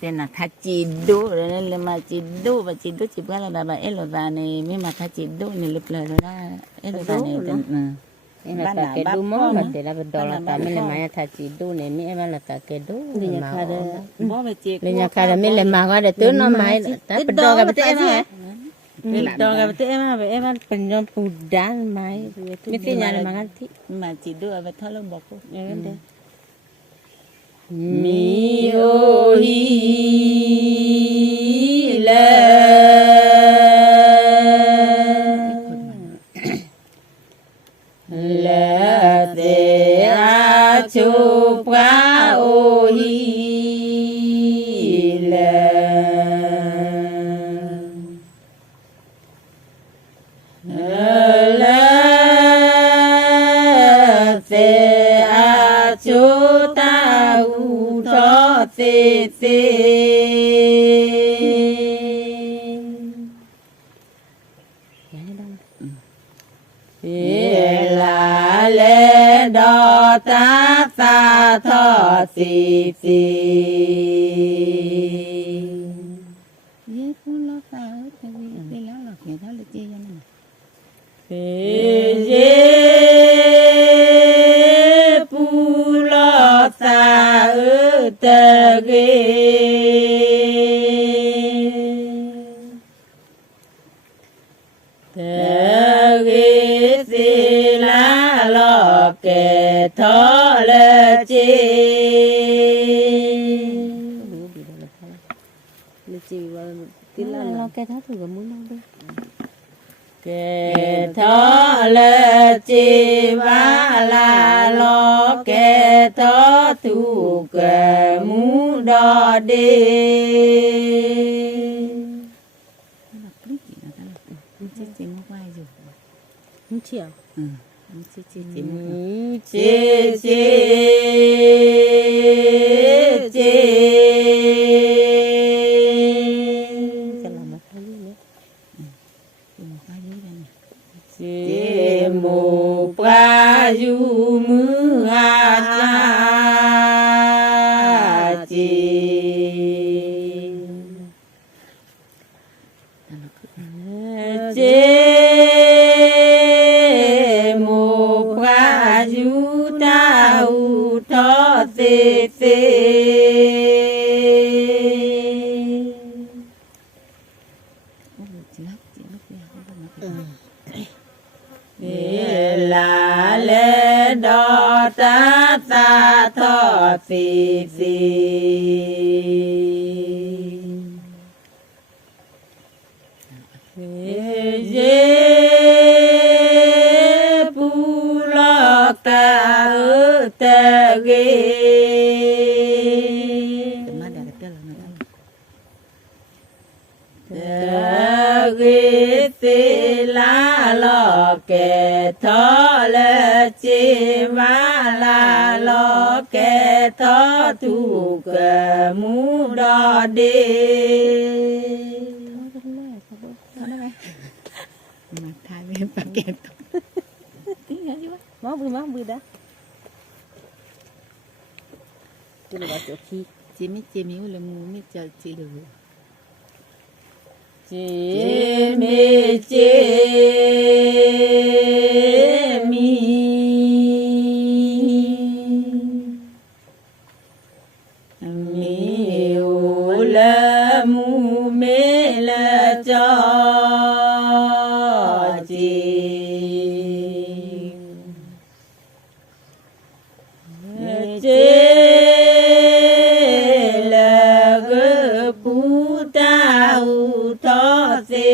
tên là thà chỉ đu rồi nên là mà chỉ đu chỉ bữa là bà ấy là bà này mới mà thà chỉ đu này lụp lời rồi đó ấy là bà này tên em là ta cái đu mỏ mà để là bên đó là ta mình là mai ta chỉ đu này mình em là ta cái đu mà lên nhà khai là mình là mà qua để tứ nó mai ta bên đó gặp tụi em hả bên đó gặp tụi em hả vậy em bên đó phụ đan mai mấy cái nhà là mà ăn thịt mà chỉ đu ở bên thao lông bọc mi ô hi la la te a chu pa ô hi la la te a chu ta u tho te là lê đo ta ta thọ si si với phú lo ta ở cái lá lọt người đó là chia cho mình ye pu lo ta ở ta ge lo kẻ thọ lệ chi lo cái đó thì còn muốn đâu đi kẻ thọ lệ chi và là lo kẻ thọ thu kẻ mu đo đi chị mua quay rồi không chịu chị một ba du mưa cha chi một ba du ta u tho se là lê đo ta ta thọ si si ye pu lo ta ở ta ge ta ge te la lo kẻ thọ lệ chi ma la lo kẻ thọ thu kẻ mu đo đi mà thay về paket má bự đó tôi là chỗ khi chị miếu là mua mới chờ chị được chế mê chế mi mi ô la mu mê la cho chị chế là gơ pu ta u tho se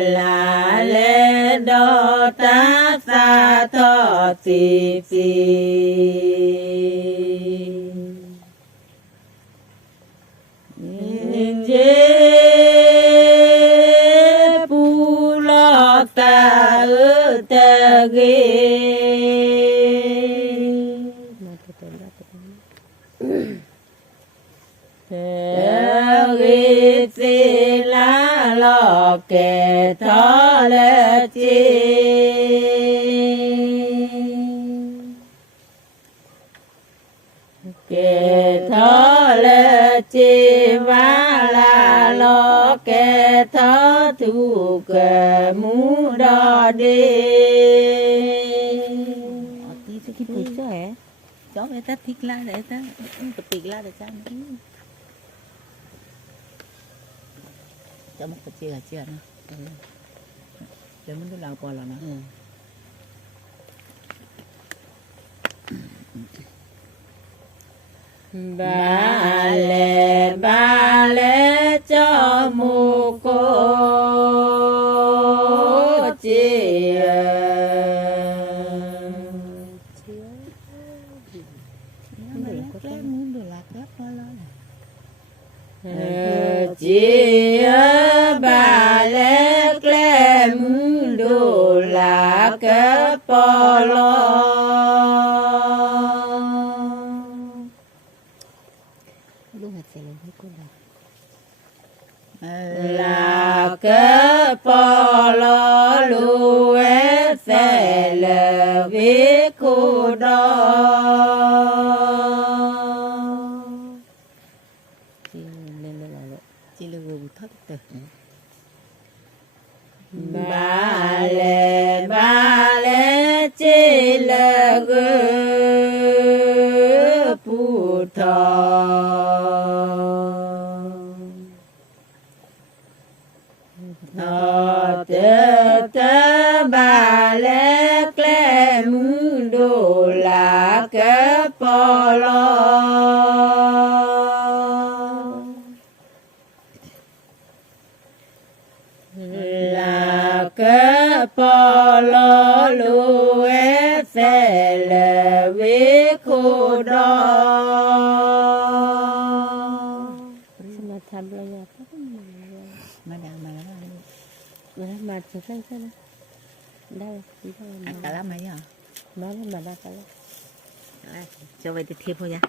là lê đo ta sa tho si pu lo ta ở ta ge ta ge se la lo kẻ thó lệ chi kẻ thó lệ chi và là lo kẻ thó thu kẻ mũ đo đi tí cái bụi cho hả chó người ta thích la để ta cái bịt la để sao cho một cái chia nó để mình làm qua là nó ba lệ cho mù cô chia chia ba lệ kle mu đồ là cái polo là cái polo lúa sẽ là viết cô đó chỉ là gồm thất từ ba lệ chỉ là gơ phù thọ thọ tơ ba lệ kle mu đồ là cái polo là cái polo lúa sẽ là viết cô đó mà tham gia mà đang mà mà chỉ thấy thế này đây ăn cả lắm mấy hả mà đã cả lắm cho vậy thì thiệp thôi nha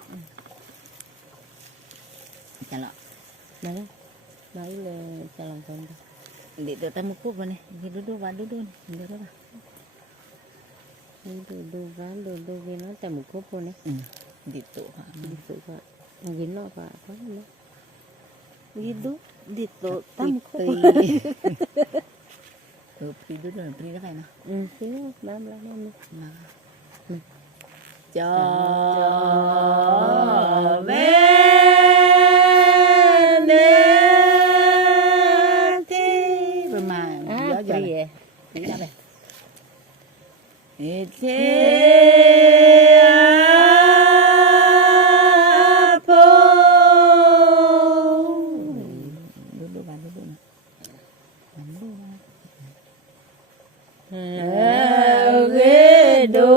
chả lọ đấy là chả lòng con để tụi ta một cúp vào này vì đu vào đu này đu đó vào đu vì nó tại một cúp vào này để tụ họ vì nó vào có nữa vì đu để tụ ta một cúp pri đu rồi pri đó phải nào xíu bám mà cho về vậy đi ra đây thế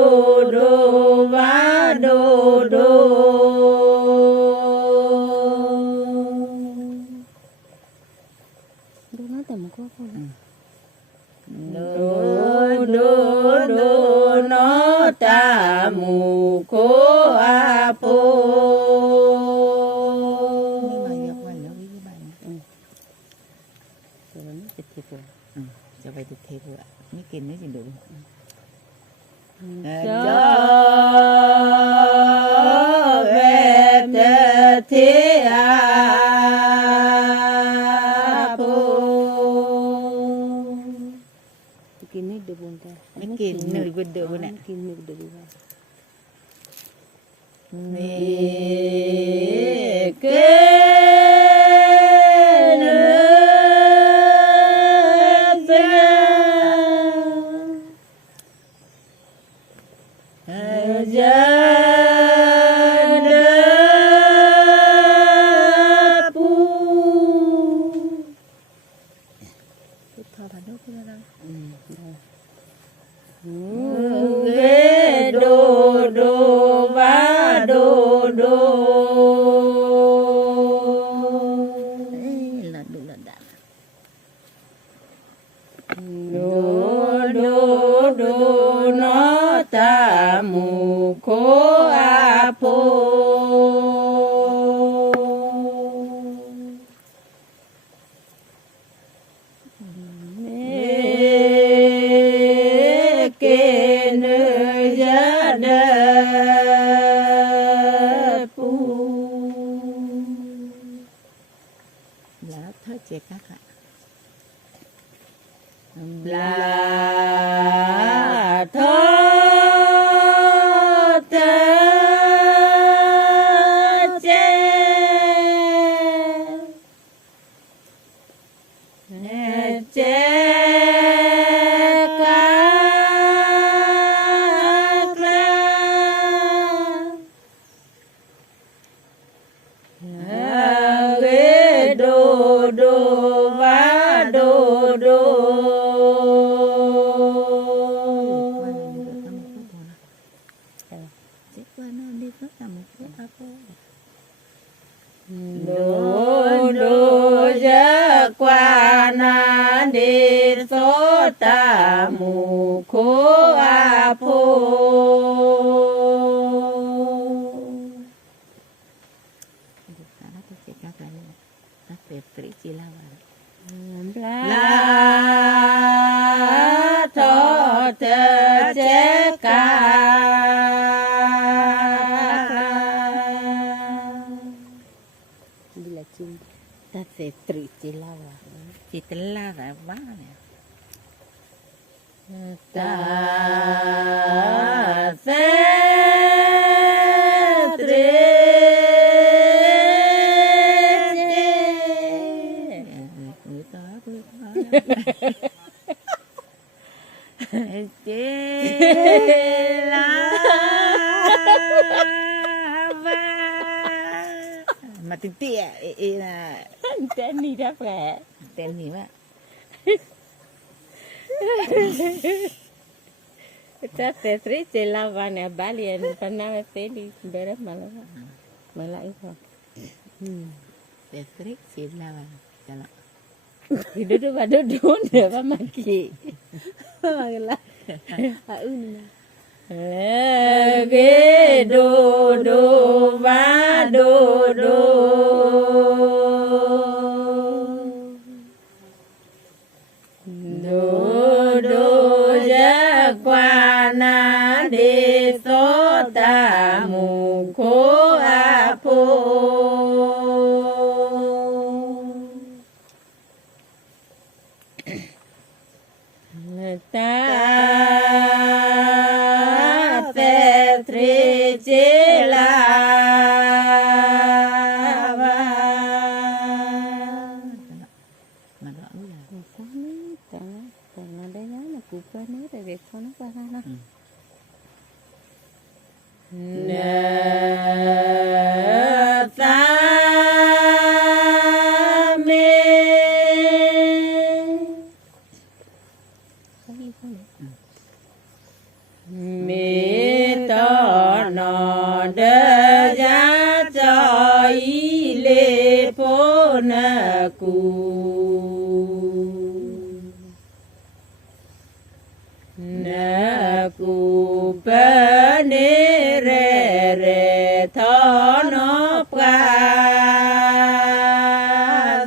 đô và đô nó tầm một cô đô nó ta mù cô a po cho vậy thì thiệp rồi mới kinh nó gì đủ cho về thế Kini de bunta. Kini gede bune. Kini gede bunta. Ne ke đô và đô là đủ là đã đô nó ta mù cô เจกาดีละจินตัดเสตรีจิลาวะ จิตลาแบบบ้าเนี่ย ตาเสตรีเจลาบามาติเตียเอนะ เต้นนี่ได้แผล เต้นนี่ว่า ตาเสตรีจิลาวะเนี่ยบาลีนปนาเสดีเบรมาลาวะมาลาอีกอ่ะ เต้นทริกจิลาบาจัง Hidup ada don apa maki. Magelah. Aun. Ge do do va do do. Do do ja kwa na de so ta mu ko a po. Ta te tri chila va mà rõ là con ní ta đây nhá là cụ con ní tại vì con nó qua nó nè ta mê mi to nọ đơ giá cho ý lê phố nà cù nà cù bơ nê rê rê thó nó pra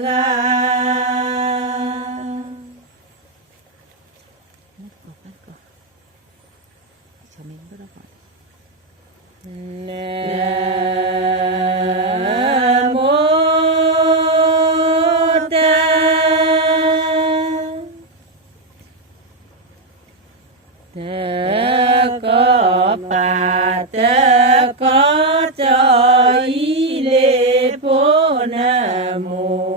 ga cho mình bắt đầu gọi Nam mô Ta Tơ có bà tơ có cho ý lê bố Nam mô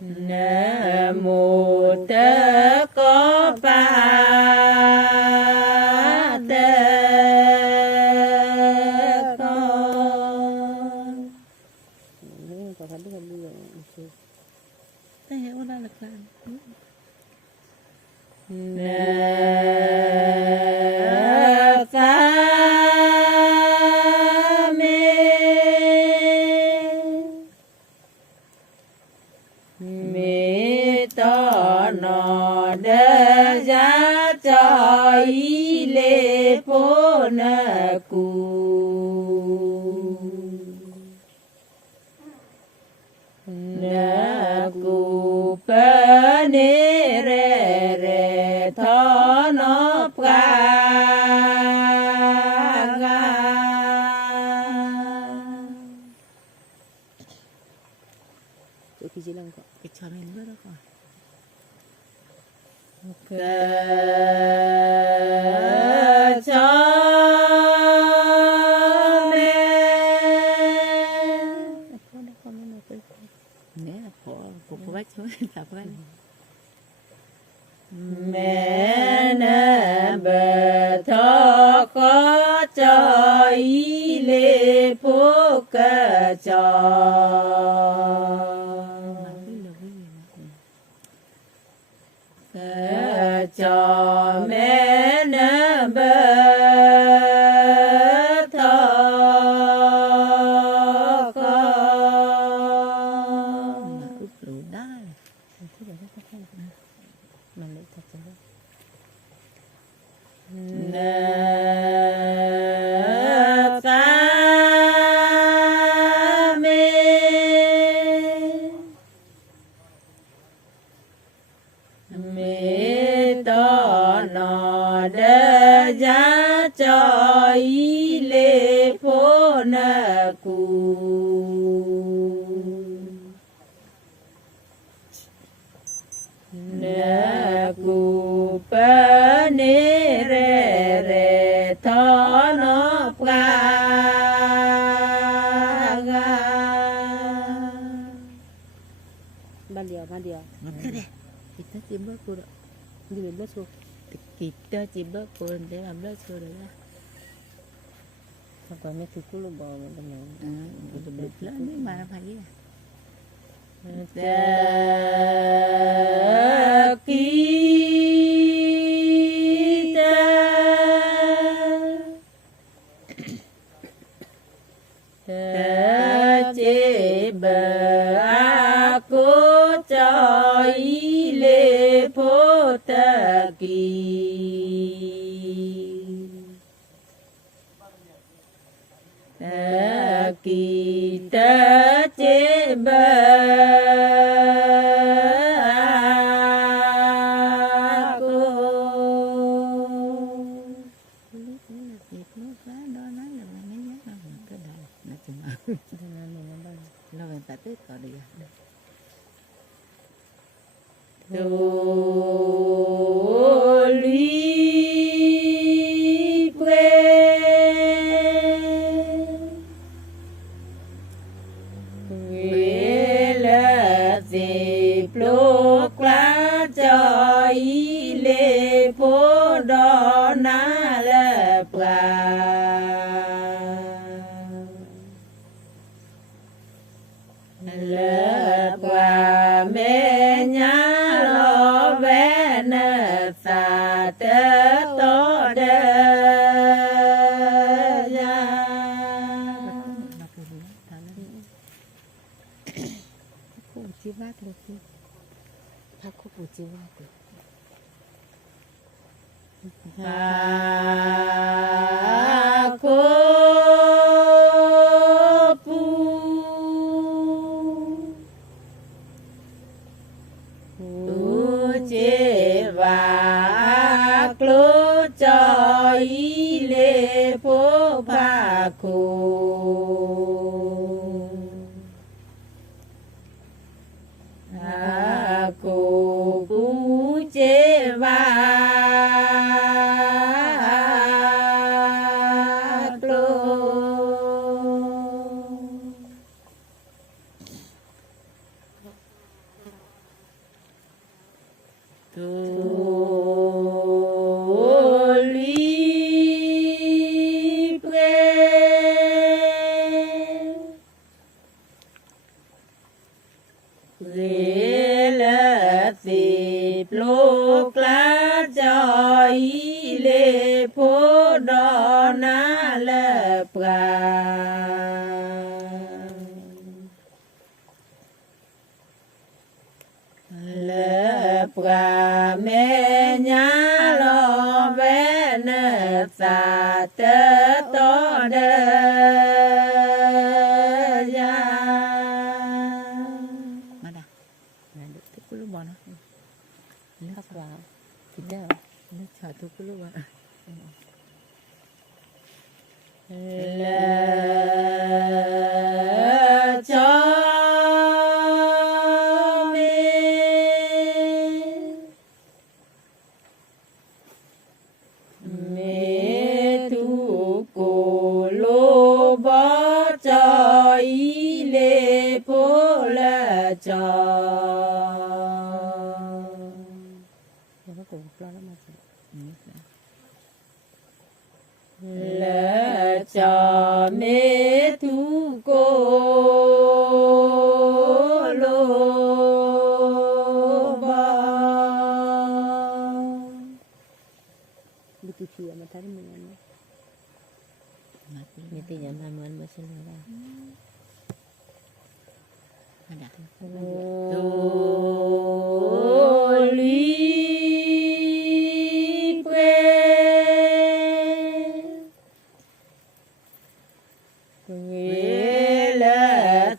Nam mô Tơ có bà thế hiểu đó là cái na sa me me to no de ja cho i le po na ku na ku pa ne re re tho no pra ga chỗ kia lang ko cái cho mình bắt đầu gọi ka cho nếu là của bác chú tập cái mẹ nè bờ thọ có cho ý lê phố cơ cho cơ cho mẹ nè bờ thọ có đủ đá mà lấy thật rồi na sa me mê to nọ đê giá cho ý lê phố nà cù nà cù bê nê rê rê thó nó pra ban điều kita chỉ bước cô đó đi đến lớp xuống kita chỉ bước cô để làm lớp cô đấy á hoặc là mấy thứ cũ lúc bò mình làm được lớn nhưng mà phải gì chế bờ cô cho ý lê phố ta kỳ ta kỳ ta chế bờ ta tới có đi đồ lý quê là dịp lúc lá cho ý lê phố đó ná là bà lỡ qua mẹ nhá lo bé nè xa tớ to đê ya cô chỉ vác được đi ha cô chỉ vác được cô chế và lô cho ý lê phố ba cô bú chế và lô dịp lúc lá cho ý lê phố đó ná lợp gà lợp gà mẹ nhá lo bé nè xa tớ to đê khóc vào thì đâu nó chờ tôi cứ lúc ạ cho mẹ tu cổ lô bó cho ý lê phố là cho là cho mẹ thu cô lô bò begitu sih ya matahari mengenai mati jam hamuan masih lama ada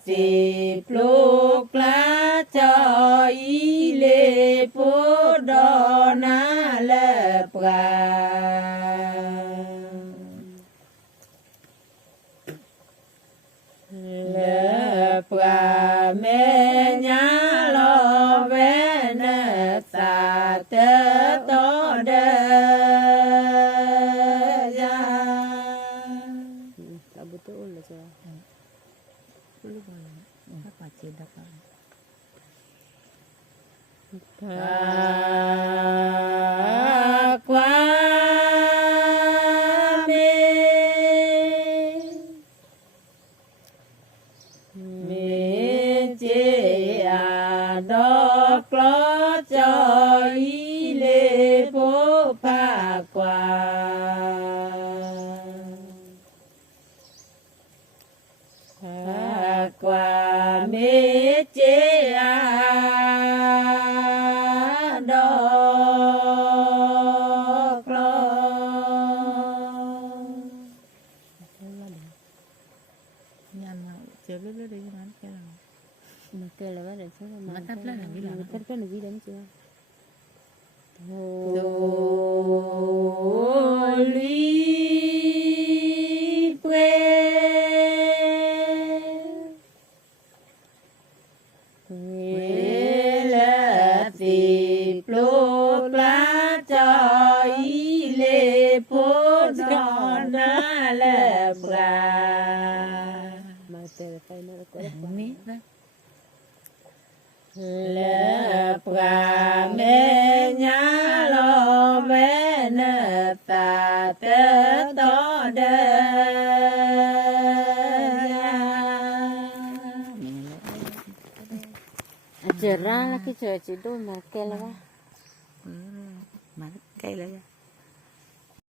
dịp lúc lá cho ý lê phố đó to đơ ya tak betul lah saya dulu boleh apa cinta kan qua mê chê à đó có cho ý lê bố pha qua qua mê chê à đó có nhàn nào chơi lướt lướt đi cho nó cái nào mà kêu là bắt đầu số là mà tắt lên là biết là tắt cái là gì đến chưa Đồ lý quê quê là vì plô plá cho ý lê bố cho na là bà mà từ phải nó có Mít đó lệ bà mẹ nhá lo bé nè ta tê to đê cerah lagi cuci itu mà kêu là mà cây lại